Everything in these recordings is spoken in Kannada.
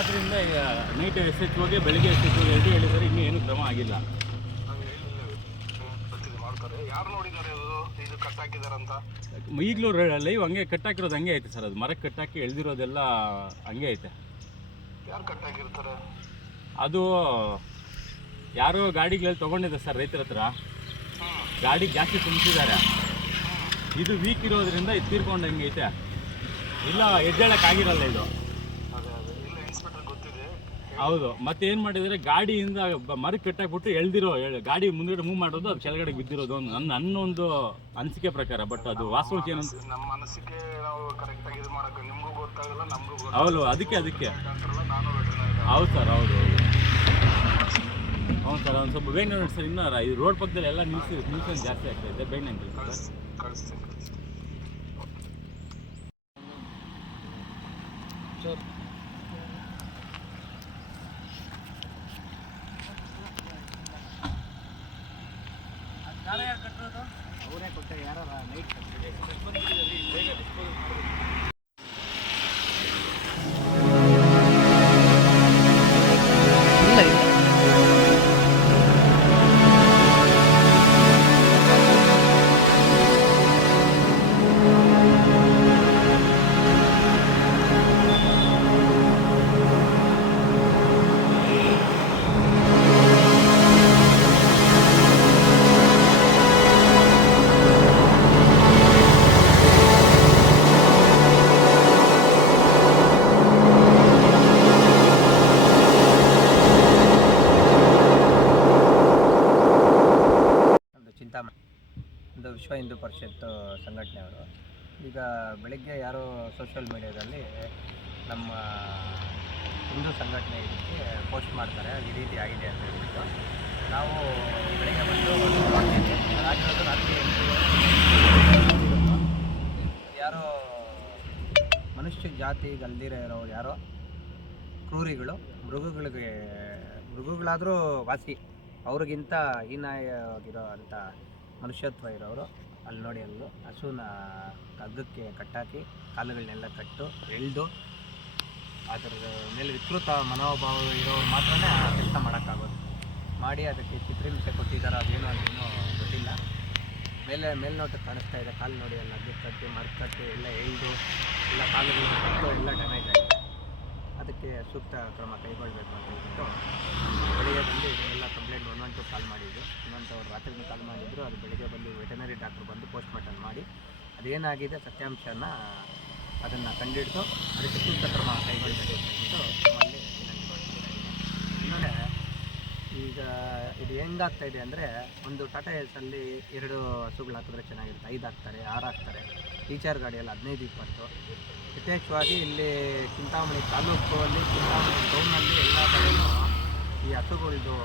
ರಾತ್ರಿಯಿಂದ ಈಗ ನೈಟ್ ಎಸ್ ಎಚ್ ಹೋಗಿ ಬೆಳಿಗ್ಗೆ ಎಸ್ ಎಚ್ ಹೋಗಿ ಎರಡು ಹೇಳಿದರೆ ಇನ್ನೂ ಏನೂ ಕ್ರಮ ಆಗಿಲ್ಲ. ಈಗಲೂ ಲೈವ್ ಹಂಗೆ ಕಟ್ಟಾಕಿರೋದು ಹಂಗೆ ಐತೆ ಸರ್. ಅದು ಮರಕ್ಕೆ ಕಟ್ಟಾಕಿ ಎಳ್ದಿರೋದೆಲ್ಲ ಹಂಗೆ ಐತೆ. ಯಾರು ಕಟ್ಟಾಕಿರ್ತಾರೆ? ಅದು ಯಾರೋ ಗಾಡಿಗಳಲ್ಲಿ ತೊಗೊಂಡಿದೆ ಸರ್ ರೈತರ ಹತ್ರ. ಗಾಡಿ ಜಾಸ್ತಿ ತುಂಬಿಸಿದ್ದಾರೆ. ಇದು ವೀಕ್ ಇರೋದ್ರಿಂದ ಇದು ತೀರ್ಕೊಂಡಂಗೆ ಐತೆ. ಇಲ್ಲ ಎದ್ದೇಳಕ್ಕಾಗಿರಲ್ಲ ಇದು. ಹೌದು. ಮತ್ತೆ ಏನು ಮಾಡಿದರೆ ಗಾಡಿಯಿಂದ ಮರಕ್ಕೆ ಕಟ್ಟಾಕ್ಬಿಟ್ಟು ಎಳ್ದಿರೋ ಗಾಡಿ ಮುಂದ್ಗಡೆ ಮೂವ್ ಮಾಡೋದು ಅದು ಕೆಳಗಡೆ ಬಿದ್ದಿರೋದು ನನ್ನೊಂದು ಅನಿಸಿಕೆ ಪ್ರಕಾರ. ಬಟ್ ಅದು ವಾಸ್ತವ ಏನು ನಮ್ಮ ಮನಸ್ಸಿಗೆ ನಾವು ಕರೆಕ್ಟಾಗಿ ಇದು ಮಾಡೋಕ್ಕೆ ನಿಮಗೂ ಗೊತ್ತಾಗಲ್ಲ, ನಮಗೂ ಗೊತ್ತಾಗಲ್ಲ. ಹೌದು, ಅದಕ್ಕೆ ಹೌದು ಸರ್. ಹೌದು ಹೌದು ಸರ್. ಒಂದು ಸ್ವಲ್ಪ ಬೇಗ ನೋಡಿ ಸರ್. ಇನ್ನೂ ಈ ರೋಡ್ ಪಕ್ಕದಲ್ಲಿ ಎಲ್ಲ ನ್ಯೂಸ್ ಜಾಸ್ತಿ ಆಗ್ತಾ ಇದೆ. ಬೇಗ ನಂಗೆ ಕಳಿಸ್ತೀನಿ ಸರ್. ಅವರೇ ಕೊಟ್ಟ ಯಾರು ನೈಟ್ ಬೇಗ ಡಿಸ್ಪೋಸ್ ಮಾಡಿ. ಒಂದು ವಿಶ್ವ ಹಿಂದೂ ಪರಿಷತ್ ಸಂಘಟನೆಯವರು ಈಗ ಬೆಳಗ್ಗೆ ಯಾರೋ ಸೋಷಿಯಲ್ ಮೀಡಿಯಾದಲ್ಲಿ ನಮ್ಮ ಹಿಂದೂ ಸಂಘಟನೆ ಇದಕ್ಕೆ ಪೋಸ್ಟ್ ಮಾಡ್ತಾರೆ, ಈ ರೀತಿ ಆಗಿದೆ ಅಂತ ಹೇಳ್ಬಿಟ್ಟು ನಾವು ಬೆಳಗ್ಗೆ ಬಂದು ನೋಡ್ತೀವಿ. ರಾತ್ರಿ ಯಾರೋ ಮನುಷ್ಯ ಜಾತಿಗೆ ಅಲ್ದಿರೋ ಇರೋರು ಯಾರೋ ಕ್ರೂರಿಗಳು ಮೃಗಗಳಾದರೂ ವಾಸಿ, ಅವ್ರಿಗಿಂತ ಹೀನಾಗಿರೋ ಅಂಥ ಮನುಷ್ಯತ್ವ ಇರೋರು ಅಲ್ಲಿ ನೋಡಿ ಅಲ್ಲೂ ಹಸುನ ಹಗ್ಗಕ್ಕೆ ಕಟ್ಟಾಕಿ ಕಾಲುಗಳನ್ನೆಲ್ಲ ಕಟ್ಟು ಎಳೆದು ಅದರ ಮೇಲೆ ವಿಕೃತ ಮನೋಭಾವ ಇರೋರು ಮಾತ್ರ ಆ ಕೆಲಸ ಮಾಡೋಕ್ಕಾಗೋದು. ಮಾಡಿ ಅದಕ್ಕೆ ಚಿತ್ರಹಿಂಸೆ ಕೊಟ್ಟಿದ್ದಾರೆ, ಅದೇನು ಅದೇನೋ ಗೊತ್ತಿಲ್ಲ. ಮೇಲ್ನೋಟಕ್ಕೆ ಕಾಣಿಸ್ತಾ ಇದೆ. ಕಾಲು ನೋಡಿ ಎಲ್ಲ ಹಗ್ಗಕ್ಕೆ ಕಟ್ಟಿ ಕಟ್ಟಿ ಎಲ್ಲ ಎಳೆದು ಎಲ್ಲ ಕಾಲುಗಳನ್ನ ಕಟ್ಟು ಎಲ್ಲ ಡ್ಯಾಮೇಜ್ ಆಗಿದೆ. ಅದಕ್ಕೆ ಸೂಕ್ತ ಕ್ರಮ ಕೈಗೊಳ್ಳಬೇಕು ಅಂತ ಹೇಳ್ಬಿಟ್ಟು ಬೆಳಿಗ್ಗೆ ಬಂದು ಇದನ್ನೆಲ್ಲ ಕಂಪ್ಲೇಂಟ್ 112 ಕಾಲ್ ಮಾಡಿದ್ದು. ಇನ್ನೊಂದು ರಾತ್ರಿನೂ ಕಾಲ್ ಮಾಡಿದ್ರು. ಅದು ಬೆಳಿಗ್ಗೆ ಬಂದು ವೆಟನರಿ ಡಾಕ್ಟ್ರು ಬಂದು ಪೋಸ್ಟ್ ಮಾರ್ಟಮ್ ಮಾಡಿ ಅದೇನಾಗಿದೆ ಸತ್ಯಾಂಶನ ಅದನ್ನು ಕಂಡುಹಿಡಿದು ಅದಕ್ಕೆ ಸೂಕ್ತ ಕ್ರಮ ಕೈಗೊಳ್ಳಬೇಕು ಅಂತ ಹೇಳ್ಬಿಟ್ಟು ನಮ್ಮಲ್ಲಿ ವಿನಂತಿ ಮಾಡ್ತಿದ್ದಾರೆ. ಇನ್ನೊಂದೇ ಈಗ ಇದು ಹೆಂಗಾಗ್ತಾಯಿದೆ ಅಂದರೆ, ಒಂದು ಟಾಟಾ ಎಸಲ್ಲಿ 2 ಹಸುಗಳು ಹಾಕಿದ್ರೆ ಚೆನ್ನಾಗಿರುತ್ತೆ, 5 ಹಾಕ್ತಾರೆ, 6 ಹಾಕ್ತಾರೆ. ಟೀಚರ್ ಗಾಡಿಯಲ್ಲಿ 15-20. ಯಥೇಚ್ಛವಾಗಿ ಇಲ್ಲಿ ಚಿಂತಾಮಣಿ ತಾಲೂಕಲ್ಲಿ, ಚಿಂತಾಮಣಿ ಟೌನಲ್ಲಿ ಎಲ್ಲ ಕಡೆಯೂ ಈ ಹಸುಗಳದ್ದು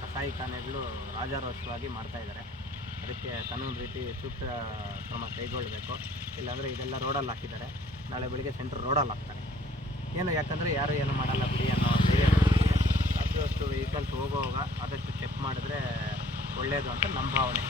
ಕಸಾಯಿಖಾನೆಗಳು ರಾಜಾರೋಷವಾಗಿ ಮಾಡ್ತಾಯಿದ್ದಾರೆ. ಅದಕ್ಕೆ ಕಾನೂನು ರೀತಿ ಸೂಕ್ತ ಕ್ರಮ ಕೈಗೊಳ್ಳಬೇಕು. ಇಲ್ಲಾಂದರೆ ಇದೆಲ್ಲ ರೋಡಲ್ಲಿ ಹಾಕಿದ್ದಾರೆ, ನಾಳೆ ಬೆಳಿಗ್ಗೆ ಸೆಂಟ್ರ್ ರೋಡಲ್ಲಿ ಹಾಕ್ತಾರೆ. ಯಾಕಂದರೆ ಯಾರು ಏನೂ ಮಾಡಲ್ಲ ಬಿಡಿ ಅನ್ನೋ ಧೈರ್ಯ ಅಷ್ಟು ವೆಹಿಕಲ್ಸ್ ಹೋಗುವಾಗ ಆದಷ್ಟು ಚೆಕ್ ಮಾಡಿದ್ರೆ ಒಳ್ಳೆಯದು ಅಂತ ನಮ್ಮ ಭಾವನೆ.